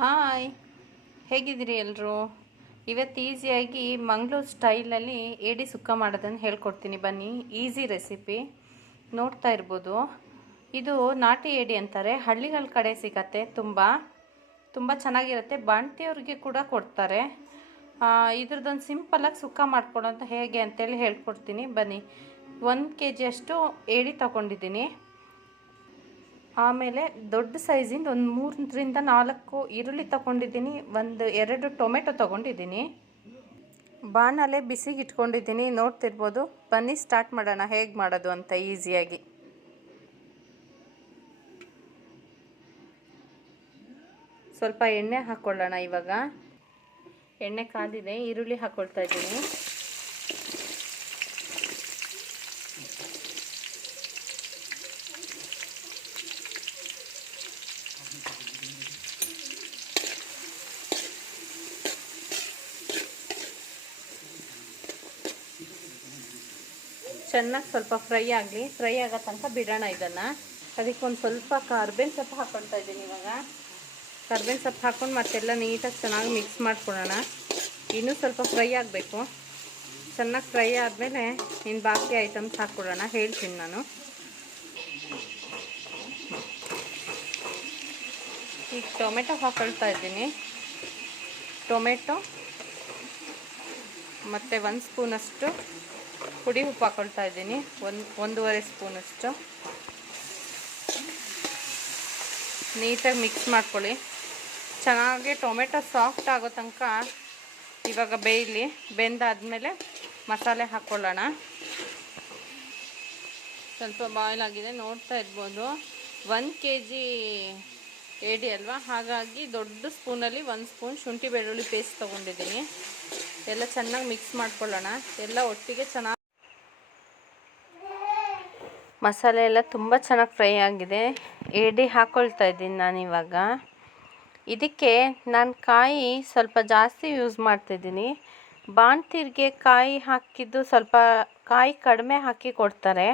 Hi, ಹೇಗಿದ್ದೀರಿ ಎಲ್ಲರೂ? ಇವತ್ತು ಈಸಿಯಾಗಿ ಮಂಗಳೂರು ಸ್ಟೈಲಲ್ಲಿ ಏಡಿ ಸುಕ್ಕ ಮಾಡೋದನ್ನು ಹೇಳ್ಕೊಡ್ತೀನಿ. ಬನ್ನಿ, ಈಸಿ ರೆಸಿಪಿ. ನೋಡ್ತಾ ಇರ್ಬೋದು, ಇದು ನಾಟಿ ಏಡಿ ಅಂತಾರೆ. ಹಳ್ಳಿಗಳ ಕಡೆ ಸಿಗತ್ತೆ. ತುಂಬ ಚೆನ್ನಾಗಿರುತ್ತೆ. ಬಾಣ್ತಿಯವ್ರಿಗೆ ಕೂಡ ಕೊಡ್ತಾರೆ. ಇದ್ರದ್ದೊಂದು ಸಿಂಪಲಾಗಿ ಸುಕ್ಕ ಮಾಡ್ಕೊಳೋದು ಹೇಗೆ ಅಂತೇಳಿ ಹೇಳ್ಕೊಡ್ತೀನಿ. ಬನ್ನಿ. 1 kg ಅಷ್ಟು ಏಡಿ ತಗೊಂಡಿದ್ದೀನಿ. ಆಮೇಲೆ ದೊಡ್ಡ ಸೈಜಿಂದ ಒಂದು 3ರಿಂದ 4 ಈರುಳ್ಳಿ ತೊಗೊಂಡಿದ್ದೀನಿ. 2 ಟೊಮೆಟೊ ತೊಗೊಂಡಿದ್ದೀನಿ. ಬಾಣಲೆ ಬಿಸಿಗೆ ಇಟ್ಕೊಂಡಿದ್ದೀನಿ, ನೋಡ್ತಿರ್ಬೋದು. ಬನ್ನಿ ಸ್ಟಾರ್ಟ್ ಮಾಡೋಣ ಹೇಗೆ ಮಾಡೋದು ಅಂತ ಈಸಿಯಾಗಿ. ಸ್ವಲ್ಪ ಎಣ್ಣೆ ಹಾಕ್ಕೊಳ್ಳೋಣ. ಇವಾಗ ಎಣ್ಣೆ ಕಾದಿದೆ, ಈರುಳ್ಳಿ ಹಾಕ್ಕೊಳ್ತಾ ಇದ್ದೀನಿ. ಚೆನ್ನಾಗಿ ಸ್ವಲ್ಪ ಫ್ರೈ ಆಗೋ ತನಕ ಬಿಡೋಣ ಇದನ್ನು. ಅದಕ್ಕೆ ಒಂದು ಸ್ವಲ್ಪ ಕರ್ಬೇವಿನ ಸೊಪ್ಪು ಹಾಕ್ಕೊಳ್ತಾ ಇದ್ದೀನಿ. ಇವಾಗ ಕರ್ಬೇವಿನ ಸೊಪ್ಪು ಹಾಕ್ಕೊಂಡು ಮತ್ತೆಲ್ಲ ನೀಟಾಗಿ ಚೆನ್ನಾಗಿ ಮಿಕ್ಸ್ ಮಾಡ್ಕೊಳ್ಳೋಣ. ಇನ್ನೂ ಸ್ವಲ್ಪ ಫ್ರೈ ಆಗಬೇಕು. ಚೆನ್ನಾಗಿ ಫ್ರೈ ಆದಮೇಲೆ ಇನ್ನು ಬಾಕಿ ಐಟಮ್ಸ್ ಹಾಕ್ಕೊಡೋಣ, ಹೇಳ್ತೀನಿ ನಾನು. ಈಗ ಟೊಮೆಟೊ ಹಾಕ್ಕೊಳ್ತಾ ಇದ್ದೀನಿ. ಟೊಮೆಟೊ ಮತ್ತು 1 ಸ್ಪೂನಷ್ಟು ಪುಡಿ ಉಪ್ಪು ಹಾಕ್ಕೊಳ್ತಾ ಇದ್ದೀನಿ. 1.5 ಸ್ಪೂನಷ್ಟು. ನೀಟಾಗಿ ಮಿಕ್ಸ್ ಮಾಡ್ಕೊಳ್ಳಿ. ಚೆನ್ನಾಗಿ ಟೊಮೆಟೊ ಸಾಫ್ಟ್ ಆಗೋ ತನಕ ಇವಾಗ ಬೇಯಲಿ. ಬೆಂದಾದಮೇಲೆ ಮಸಾಲೆ ಹಾಕ್ಕೊಳ್ಳೋಣ. ಸ್ವಲ್ಪ ಬಾಯ್ಲ್ ಆಗಿದೆ, ನೋಡ್ತಾ ಇರ್ಬೋದು. 1 kg ಏಡಿ ಅಲ್ವಾ, ಹಾಗಾಗಿ ದೊಡ್ಡ ಸ್ಪೂನಲ್ಲಿ 1 ಸ್ಪೂನ್ ಶುಂಠಿ ಬೆಳ್ಳುಳ್ಳಿ ಪೇಸ್ಟ್ ತೊಗೊಂಡಿದ್ದೀನಿ. ಎಲ್ಲ ಚೆನ್ನಾಗಿ ಮಿಕ್ಸ್ ಮಾಡ್ಕೊಳ್ಳೋಣ. ಎಲ್ಲ ಒಟ್ಟಿಗೆ ಚೆನ್ನಾಗಿ ಮಸಾಲೆ ಎಲ್ಲ ತುಂಬ ಚೆನ್ನಾಗಿ ಫ್ರೈ ಆಗಿದೆ. ಏಡಿ ಹಾಕ್ಕೊಳ್ತಾ ಇದ್ದೀನಿ ನಾನಿವಾಗ. ಇದಕ್ಕೆ ನಾನು ಕಾಯಿ ಸ್ವಲ್ಪ ಜಾಸ್ತಿ ಯೂಸ್ ಮಾಡ್ತಿದ್ದೀನಿ. ಬಾಣ್ತಿರ್ಗೆ ಕಾಯಿ ಹಾಕಿದ್ದು ಸ್ವಲ್ಪ ಕಾಯಿ ಕಡಿಮೆ ಹಾಕಿ ಕೊಡ್ತಾರೆ.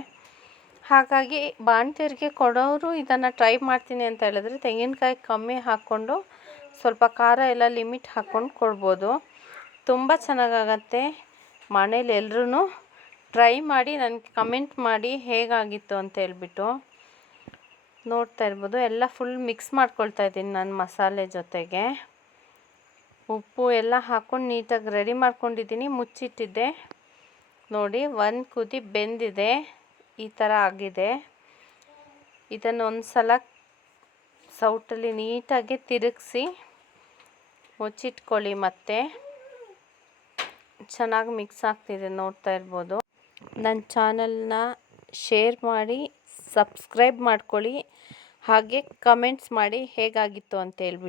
ಹಾಗಾಗಿ ಬಾಣ್ತಿರ್ಗೆ ಕೊಡೋರು ಇದನ್ನು ಟ್ರೈ ಮಾಡ್ತೀನಿ ಅಂತ ಹೇಳಿದ್ರೆ ತೆಂಗಿನಕಾಯಿ ಕಮ್ಮಿ ಹಾಕ್ಕೊಂಡು ಸ್ವಲ್ಪ ಖಾರ ಎಲ್ಲ ಲಿಮಿಟ್ ಹಾಕ್ಕೊಂಡು ಕೊಡ್ಬೋದು. ತುಂಬ ಚೆನ್ನಾಗಾಗತ್ತೆ. ಮನೇಲಿ ಎಲ್ಲರೂ ಟ್ರೈ ಮಾಡಿ ನನಗೆ ಕಮೆಂಟ್ ಮಾಡಿ ಹೇಗಾಗಿತ್ತು ಅಂತ ಹೇಳ್ಬಿಟ್ಟು. ನೋಡ್ತಾ ಇರ್ಬೋದು, ಎಲ್ಲ ಫುಲ್ ಮಿಕ್ಸ್ ಮಾಡ್ಕೊಳ್ತಾ ಇದ್ದೀನಿ ನಾನು ಮಸಾಲೆ ಜೊತೆಗೆ. ಉಪ್ಪು ಎಲ್ಲ ಹಾಕ್ಕೊಂಡು ನೀಟಾಗಿ ರೆಡಿ ಮಾಡ್ಕೊಂಡಿದ್ದೀನಿ. ಮುಚ್ಚಿಟ್ಟಿದ್ದೆ ನೋಡಿ, 1 ಕುದಿ ಬೆಂದಿದೆ. ಈ ಥರ ಆಗಿದೆ. ಇದನ್ನು ಒಂದು ಸಲ ಸೌಟಲ್ಲಿ ನೀಟಾಗಿ ತಿರುಗಿಸಿ ಮುಚ್ಚಿಟ್ಕೊಳ್ಳಿ. ಮತ್ತೆ ಚೆನ್ನಾಗಿ ಮಿಕ್ಸ್ ಆಗ್ತಿದೆ, ನೋಡ್ತಾ ಇರ್ಬೋದು. ನನ್ನ ಚಾನಲ್ನ ಶೇರ್ ಮಾಡಿ, ಸಬ್ಸ್ಕ್ರೈಬ್ ಮಾಡ್ಕೊಳ್ಳಿ. ಹಾಗೆ ಕಮೆಂಟ್ಸ್ ಮಾಡಿ ಹೇಗಾಗಿತ್ತು ಅಂತ ಹೇಳ್ಬಿಟ್ಟು.